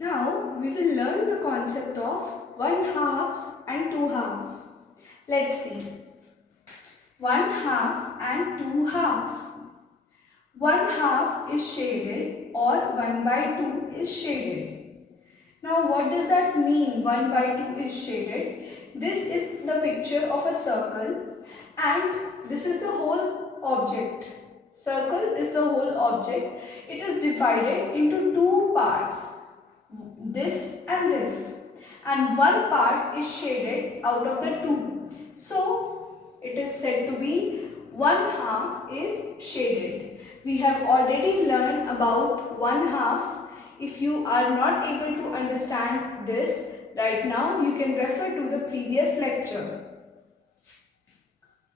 Now we will learn the concept of 1/2 and 2/2. Let's see. 1/2 and 2/2. 1/2 is shaded or 1 by 2 is shaded. Now what does that mean, 1 by 2 is shaded? This is the picture of a circle and this is the whole object. Circle is the whole object. It is divided into two parts, this and this, and one part is shaded out of the two. So it is said to be 1/2 is shaded. We have already learned about 1/2. If you are not able to understand this right now, you can refer to the previous lecture.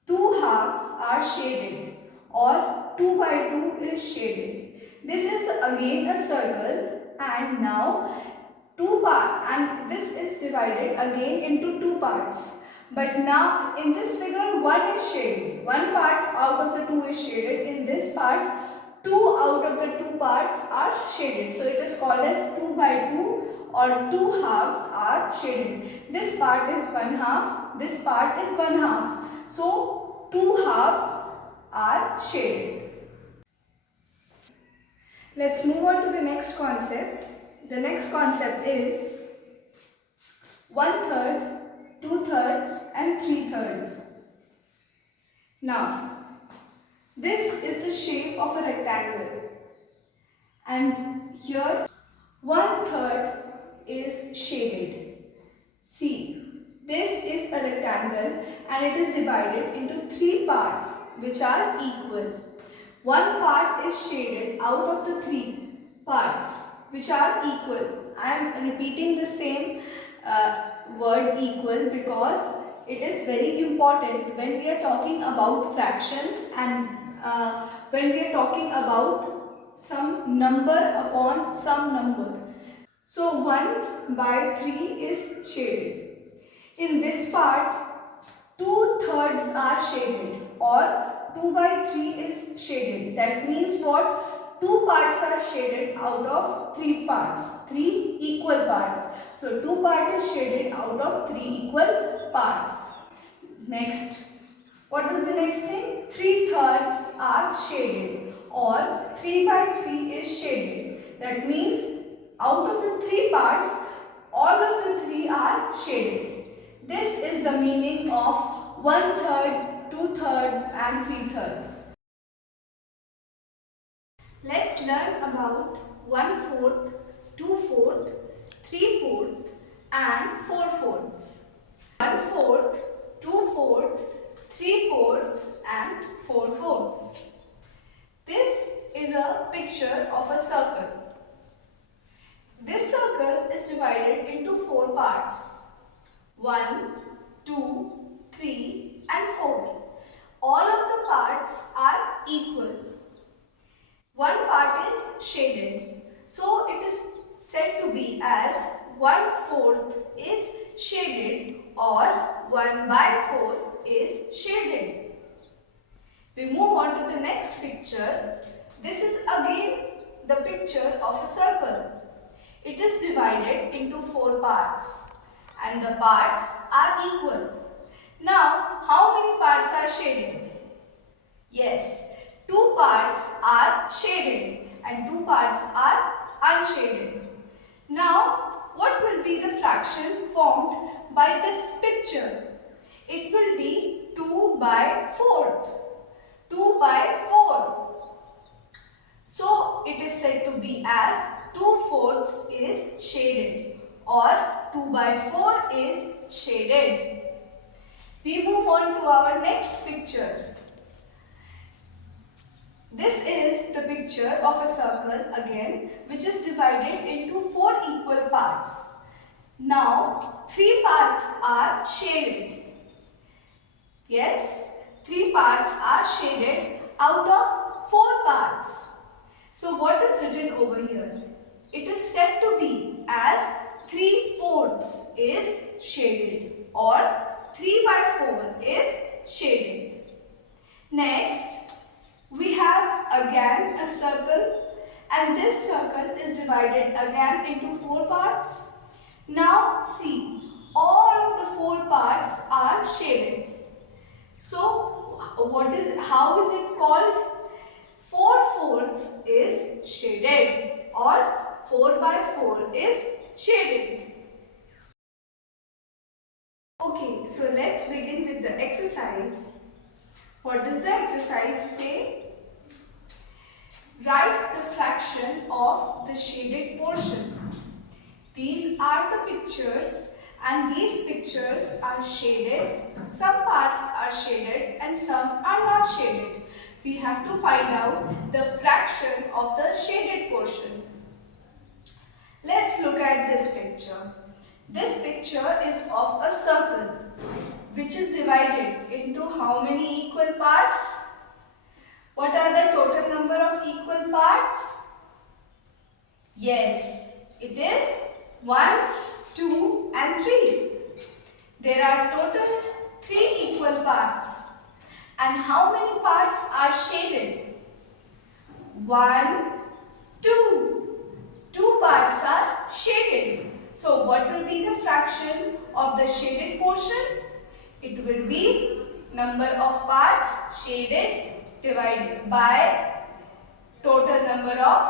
2/2 are shaded or 2 by 2 is shaded. This is again a circle and now this is divided again into two parts. But now in this figure one is shaded. One part out of the two is shaded. In this part, two out of the two parts are shaded. So it is called as 2 by 2 or 2/2 are shaded. This part is 1/2. This part is 1/2. So 2/2 are shaded. Let's move on to the next concept. The next concept is 1/3, 2/3 and 3/3. Now, this is the shape of a rectangle and here 1/3 is shaded. See, this is a rectangle and it is divided into three parts which are equal. One part is shaded out of the three parts which are equal. I am repeating the same word equal because it is very important when we are talking about fractions and when we are talking about some number upon some number. So 1 by 3 is shaded. In this part, 2/3 are shaded or 2 by 3 is shaded. That means what? Two parts are shaded out of three parts, three equal parts. So 2 parts is shaded out of three equal parts. Next, what is the next thing? 3/3 are shaded or 3 by 3 is shaded. That means out of the three parts, all of the three are shaded. This is the meaning of 1/3, 2/3 and 3/3. Let's learn about 1/4, 2/4, 3/4 and 4/4. 1/4, 2/4, 3/4 and 4/4. This is a picture of a circle. This circle is divided into four parts. 1, 2, 3 and 4. All of the parts are equal. One part is shaded. So it is said to be as 1/4 is shaded or 1 by 4 is shaded. We move on to the next picture. This is again the picture of a circle. It is divided into four parts and the parts are equal. Now, how many parts are shaded? Yes, two parts are shaded and two parts are unshaded. Now, what will be the fraction formed by this picture? It will be 2 by 4. 2 by 4. So, it is said to be as 2/4 is shaded or 2 by 4 is shaded. We move on to our next picture. This is the picture of a circle again which is divided into four equal parts. Now, three parts are shaded. Yes, three parts are shaded out of four parts. So, what is written over here? It is said to be as 3/4 is shaded or 3 by 4 is shaded. Next, we have again a circle and this circle is divided again into 4 parts. Now see, all of the 4 parts are shaded. So how is it called? 4/4 is shaded, or 4/4 is shaded. Okay, so let's begin with the exercise. What does the exercise say? Write the fraction of the shaded portion. These are the pictures, and these pictures are shaded. Some parts are shaded and some are not shaded. We have to find out the fraction of the shaded portion. Let's look at this picture. This picture is of a circle which is divided into how many equal parts? What are the total number of equal parts? Yes, it is 1, 2 and 3. There are total 3 equal parts. And how many parts are shaded? 1, 2. 2 parts are shaded. So what will be the fraction of the shaded portion? It will be number of parts shaded divided by total number of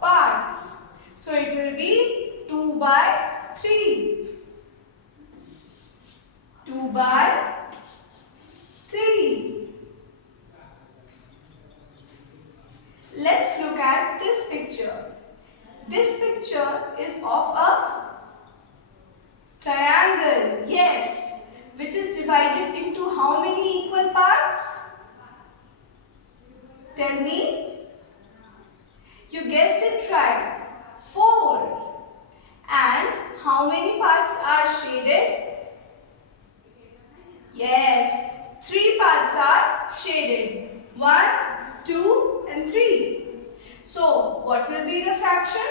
parts. So it will be 2/3. 2/3. Let's look at this picture. This picture is of a triangle, yes, which is divided into how many equal parts? Tell me. You guessed it right. 4. And how many parts are shaded? Yes, 3 parts are shaded. 1, 2 and 3. So, what will be the fraction?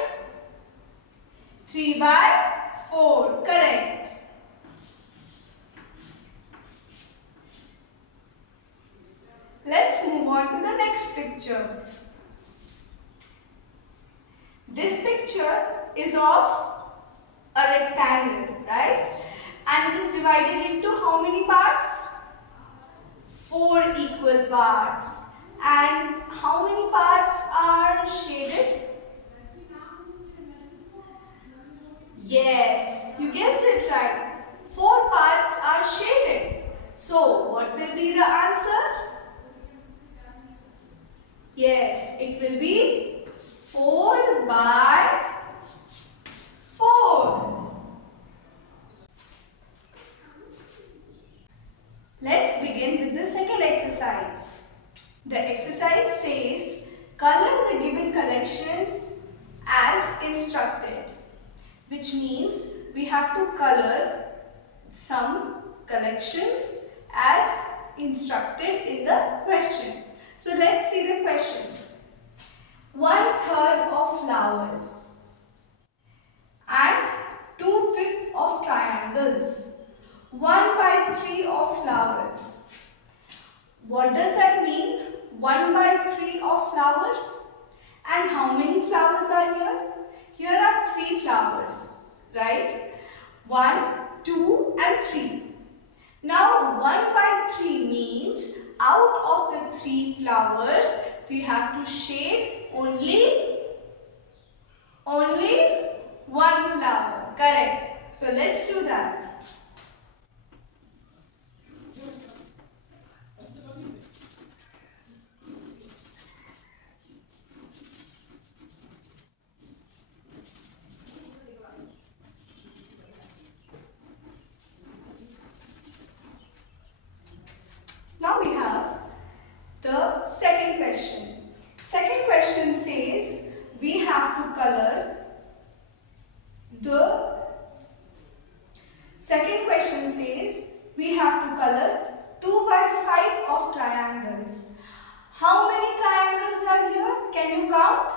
3/4. Correct. Let's move on to the next picture. This picture is of a rectangle, right? And it is divided into how many parts? 4 equal parts. And how many parts are shaded? Yes, you guessed it right. 4 parts are shaded. So, what will be the answer? Yes, it will be 4/4. Let's begin with the second exercise. The exercise says, color the given collections as instructed, which means we have to color some collections as instructed in the question. So let's see the question. 1/3 of flowers and 2/5 of triangles. 1/3 of flowers. What does that mean? 1/3 of flowers. And how many flowers are here? Here are 3 flowers, right? 1, 2 and 3. Now 1/3 means out of the 3 flowers, we have to shade only 1 flower. Correct. So let's do that. Now we have the second question. Second question says we have to color the second question says we have to color 2/5 of triangles. How many triangles are here? Can you count?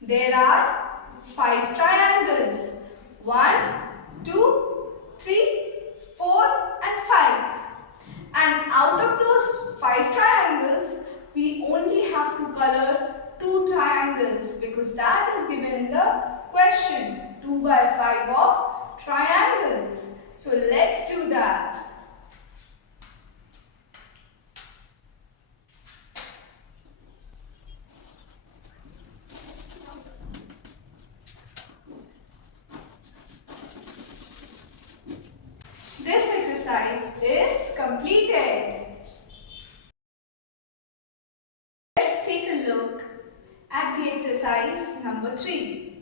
There are 5 triangles. 1, 2, 3, 4 and 5. And out of those 5 triangles, we only have to color two triangles because that is given in the question. 2 by 5 of triangles. So let's do that. This exercise is completed. Let's take a look at the exercise number 3.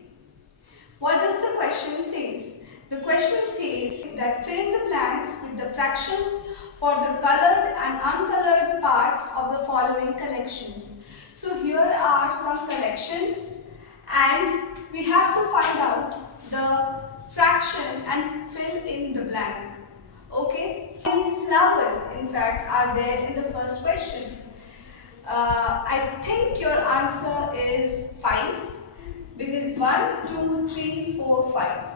What does the question say? The question says that fill in the blanks with the fractions for the colored and uncolored parts of the following collections. So here are some collections and we have to find out the fraction and fill in the blank. Okay? How many flowers in fact are there in the first question? I think your answer is 5 because 1, 2, 3, 4, 5.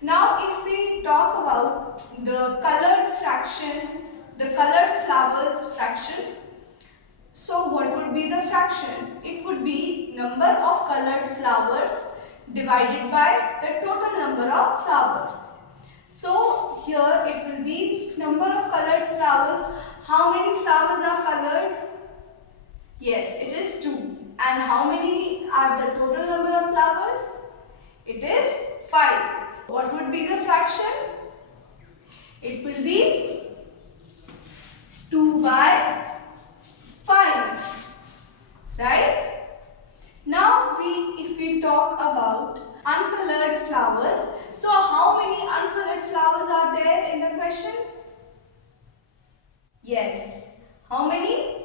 Now if we talk about the colored fraction, the colored flowers fraction, so what would be the fraction? It would be number of colored flowers divided by the total number of flowers. So here it will be number of colored flowers. How many flowers are colored? Yes, it is 2. And how many are the total number of flowers? It is 5. What would be the fraction? It will be 2 by 5. Right? Now if we talk about uncolored flowers, so how many uncolored flowers are there in the question? Yes. How many?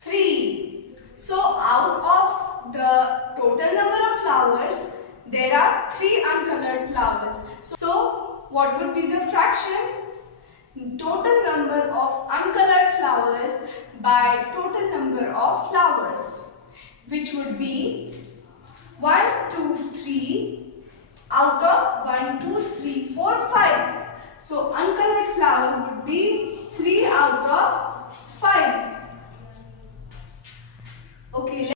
3. So out of the total number of flowers, there are 3 uncolored flowers. So what would be the fraction? Total number of uncolored flowers by total number of flowers, which would be 1, 2, 3 out of 1, 2, 3, 4, 5. So uncolored flowers would be